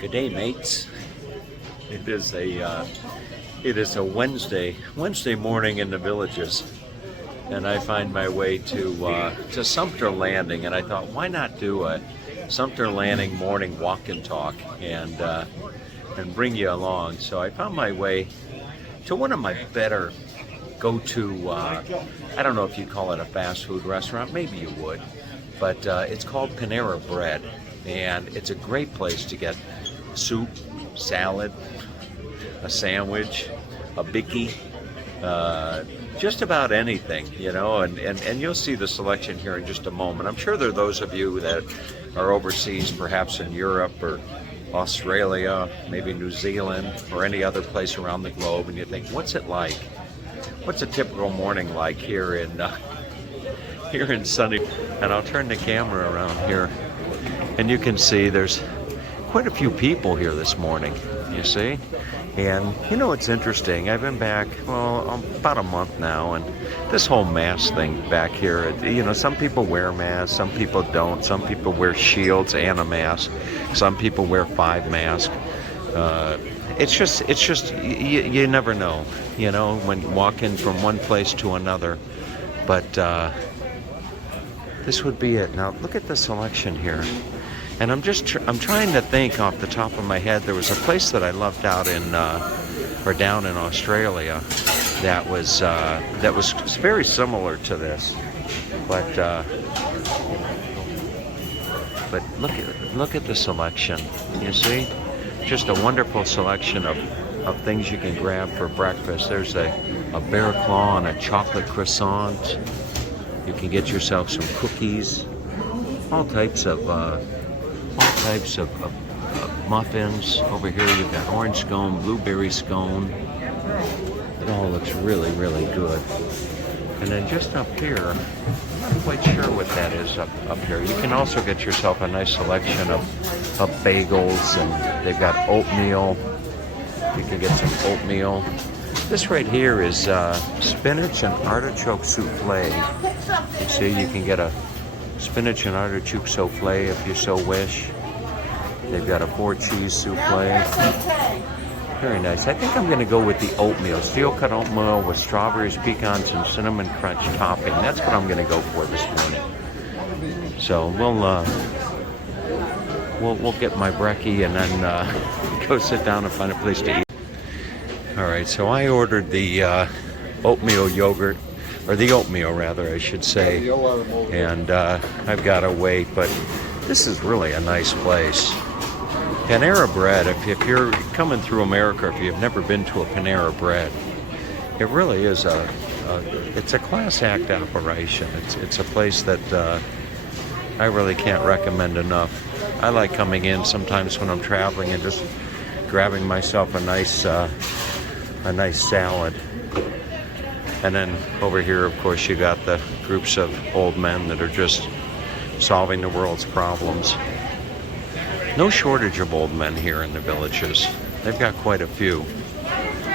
Good day, mates. It is a Wednesday morning in the Villages, and I find my way to Sumter Landing, and I thought, why not do a Sumter Landing morning walk and talk and bring you along. So I found my way to one of my better go-to, I don't know if you'd call it a fast food restaurant, maybe you would, but it's called Panera Bread, and it's a great place to get soup, salad, a sandwich, a bicky, just about anything, you know, and you'll see the selection here in just a moment. I'm sure there are those of you that are overseas, perhaps in Europe or Australia, maybe New Zealand, or any other place around the globe, and you think, what's it like? What's a typical morning like here in sunny? And I'll turn the camera around here, and you can see there's quite a few people here this morning, you see. And you know, it's interesting, I've been back, well, about a month now, and this whole mask thing back here, you know, some people wear masks, some people don't, some people wear shields and a mask, some people wear 5 masks. It's just you never know, you know, when walking from one place to another. But this would be it. Now look at the selection here, and I'm trying to think off the top of my head. There was a place that I loved out in down in Australia that was very similar to this, but look at the selection. You see, just a wonderful selection of things you can grab for breakfast. There's a bear claw and a chocolate croissant. You can get yourself some cookies, all types of muffins. Over here you've got orange scone, blueberry scone. It all looks really, really good. And then just up here, I'm not quite sure what that is up here. You can also get yourself a nice selection of bagels, and they've got oatmeal. You can get some oatmeal. This right here is spinach and artichoke souffle. You see, you can get a spinach and artichoke souffle if you so wish. They've got a 4-cheese souffle. Very nice. I think I'm going to go with the oatmeal. Steel cut oatmeal with strawberries, pecans, and cinnamon crunch topping. That's what I'm going to go for this morning. So we'll get my brekkie and then go sit down and find a place to eat. All right, so I ordered the oatmeal yogurt, or the oatmeal rather, I should say, and I've got to wait, but this is really a nice place. Panera Bread, if you're coming through America, if you've never been to a Panera Bread, it really is it's a class act operation. It's a place that I really can't recommend enough. I like coming in sometimes when I'm traveling and just grabbing myself a nice salad. And then over here, of course, you got the groups of old men that are just solving the world's problems. No shortage of old men here in the Villages. They've got quite a few.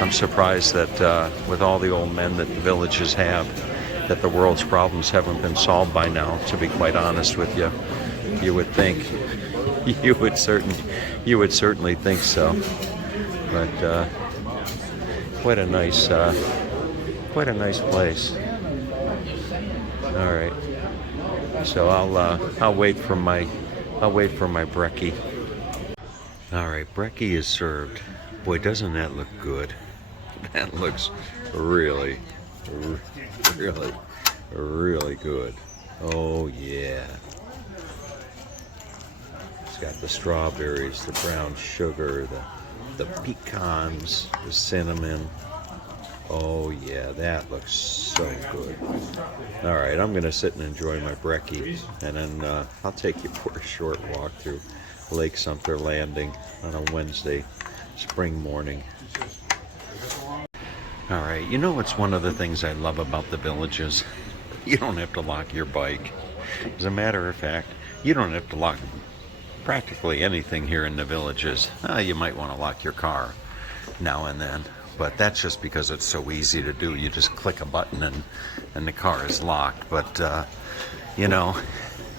I'm surprised that with all the old men that the Villages have, that the world's problems haven't been solved by now, to be quite honest with you. You would think, you would certainly think so. But quite a nice place. All right, so I'll wait for my brekkie. All right, brekkie is served. Boy, doesn't that look good? That looks really, really, really good. Oh yeah. It's got the strawberries, the brown sugar, the pecans, the cinnamon. Oh yeah, that looks so good. All right, I'm gonna sit and enjoy my brekkie, and then I'll take you for a short walk through Lake Sumter Landing on a Wednesday spring morning. All right, you know what's one of the things I love about the Villages? You don't have to lock your bike. As a matter of fact, you don't have to lock practically anything here in the Villages. You might want to lock your car now and then, but that's just because it's so easy to do. You just click a button and the car is locked. But you know,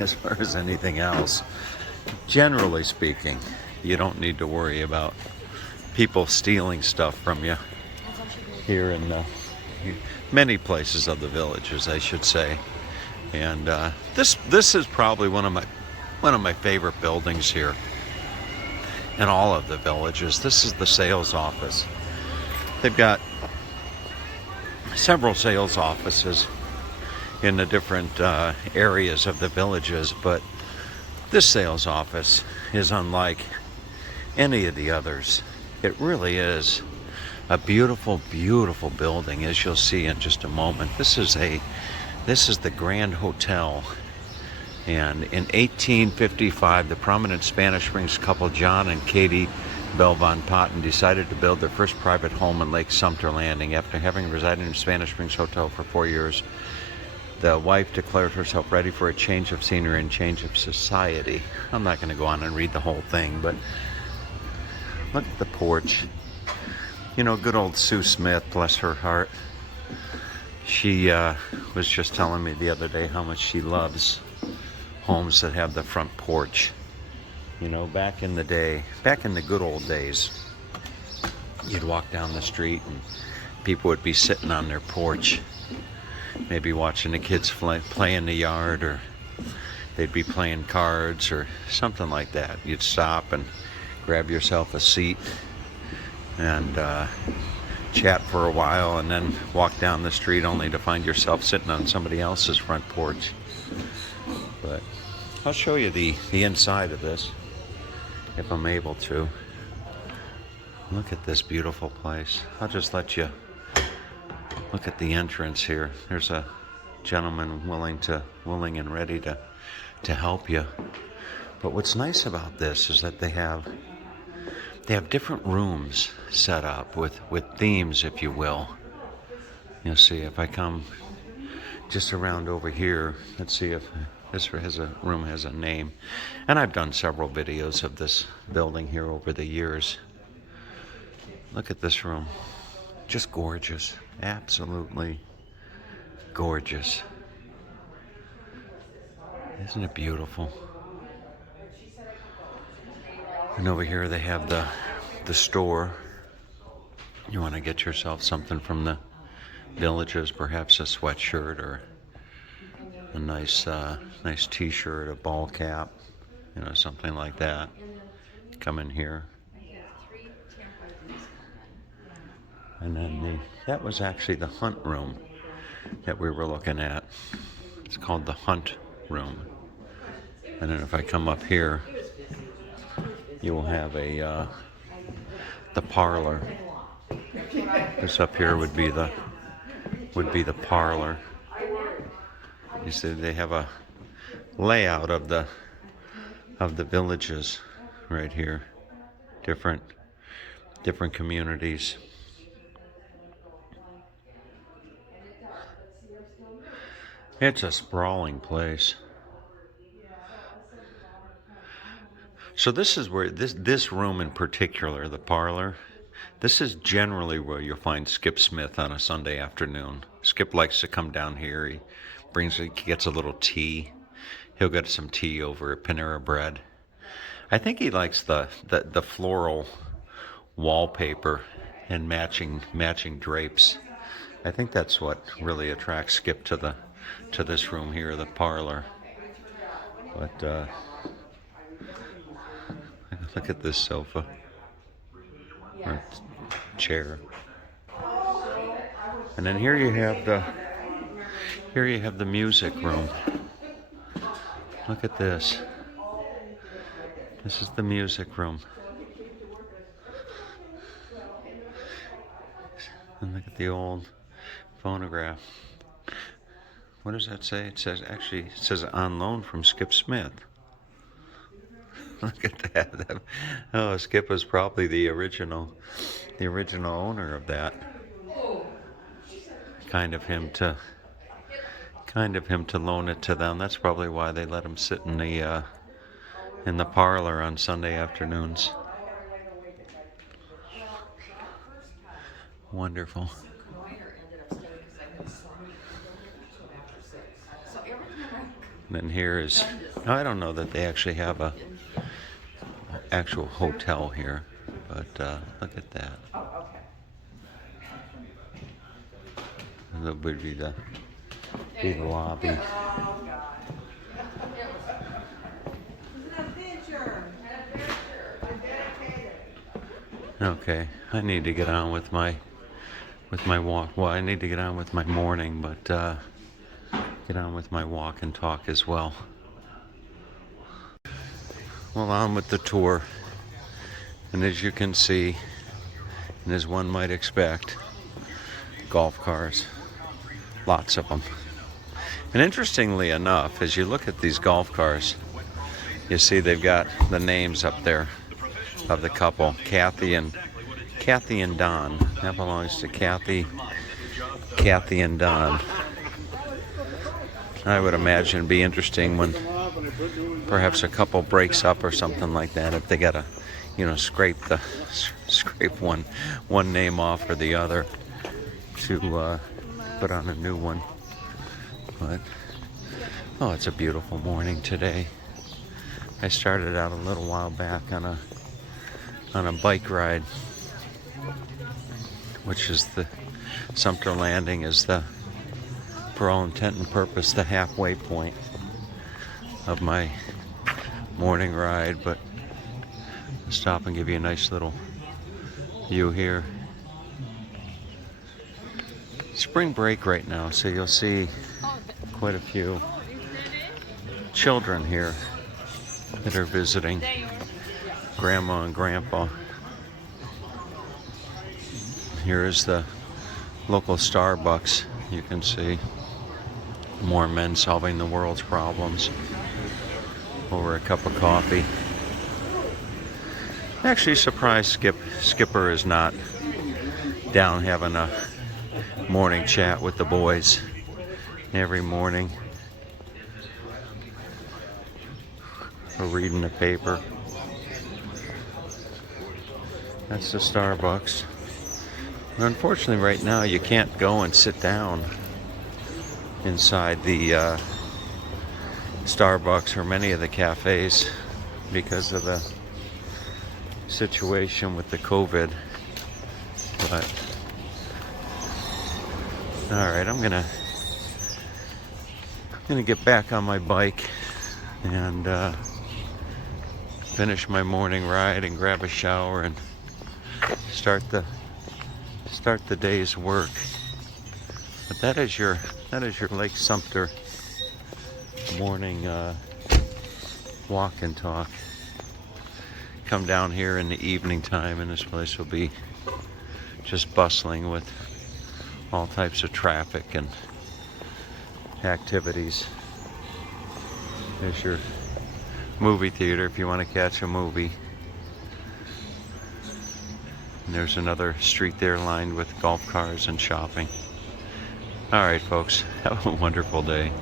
as far as anything else, generally speaking, You don't need to worry about people stealing stuff from you here in many places of the villages, I should say. And this is probably one of my favorite buildings here in all of the villages. This is the sales office. They've got several sales offices in the different areas of the villages, but this sales office is unlike any of the others. It really is a beautiful, beautiful building, as you'll see in just a moment. This is the Grand Hotel. And in 1855, the prominent Spanish Springs couple John and Katie Belvon Patton decided to build their first private home in Lake Sumter Landing. After having resided in Spanish Springs Hotel for 4 years, the wife declared herself ready for a change of scenery and change of society. I'm not going to go on and read the whole thing, but look at the porch. You know, good old Sue Smith, bless her heart. She was just telling me the other day how much she loves homes that have the front porch. You know, back in the day, back in the good old days, you'd walk down the street and people would be sitting on their porch, maybe watching the kids play in the yard, or they'd be playing cards or something like that. You'd stop and grab yourself a seat and chat for a while, and then walk down the street only to find yourself sitting on somebody else's front porch. But I'll show you the inside of this if I'm able to. Look at this beautiful place. I'll just let you look at the entrance here. There's a gentleman willing and ready to help you. But what's nice about this is that they have different rooms set up with themes, if you will. You'll see if I come just around over here. Let's see if this room has a name. And I've done several videos of this building here over the years. Look at this room. Just gorgeous. Absolutely gorgeous. Isn't it beautiful? And over here they have the store. You want to get yourself something from the villages, perhaps a sweatshirt or a nice t-shirt, a ball cap, you know, something like that. Come in here. And then that was actually the hunt room that we were looking at. It's called the hunt room. And then if I come up here, you will have the parlor. This up here would be the parlor. You see, they have a layout of the villages right here. Different communities. It's a sprawling place. So this is where this room in particular, the parlor, this is generally where you'll find Skip Smith on a Sunday afternoon. Skip likes to come down here. He gets a little tea. He'll get some tea over at Panera Bread. I think he likes the floral wallpaper and matching drapes. I think that's what really attracts Skip to this room here, the parlor. But look at this sofa or chair. And then here you have the music room. Look at this. This is the music room. And look at the old phonograph. What does that say? It says on loan from Skip Smith. Look at that. Oh, Skip was probably the original owner of that. Kind of him to loan it to them. That's probably why they let him sit in the parlor on Sunday afternoons. Wonderful. And then here is, I don't know that they actually have actual hotel here, but look at that. That would be the lobby. Okay, I need to get on with my walk. Well, I need to get on with my morning, but get on with my walk and talk as well. Well, on with the tour, and as you can see, and as one might expect, golf cars, lots of them. And interestingly enough, as you look at these golf cars, you see they've got the names up there of the couple, Kathy and Don. That belongs to Kathy and Don. I would imagine it'd be interesting when perhaps a couple breaks up or something like that, if they gotta, scrape one name off or the other to put on a new one. But oh, it's a beautiful morning today. I started out a little while back on a bike ride, which is the Sumter Landing is for all intent and purpose, the halfway point of my morning ride. But I'll stop and give you a nice little view here. Spring break right now, so you'll see quite a few children here that are visiting Grandma and Grandpa. Here is the local Starbucks. You can see more men solving the world's problems over a cup of coffee. Actually surprised Skipper is not down having a morning chat with the boys every morning, or reading the paper. That's the Starbucks. But unfortunately right now you can't go and sit down inside the Starbucks or many of the cafes because of the situation with the COVID. But alright, I'm gonna get back on my bike and finish my morning ride and grab a shower and start the day's work. But that is your Lake Sumter morning walk and talk. Come down here in the evening time and this place will be just bustling with all types of traffic and activities. There's your movie theater if you want to catch a movie. And there's another street there lined with golf cars and shopping. All right, folks, have a wonderful day.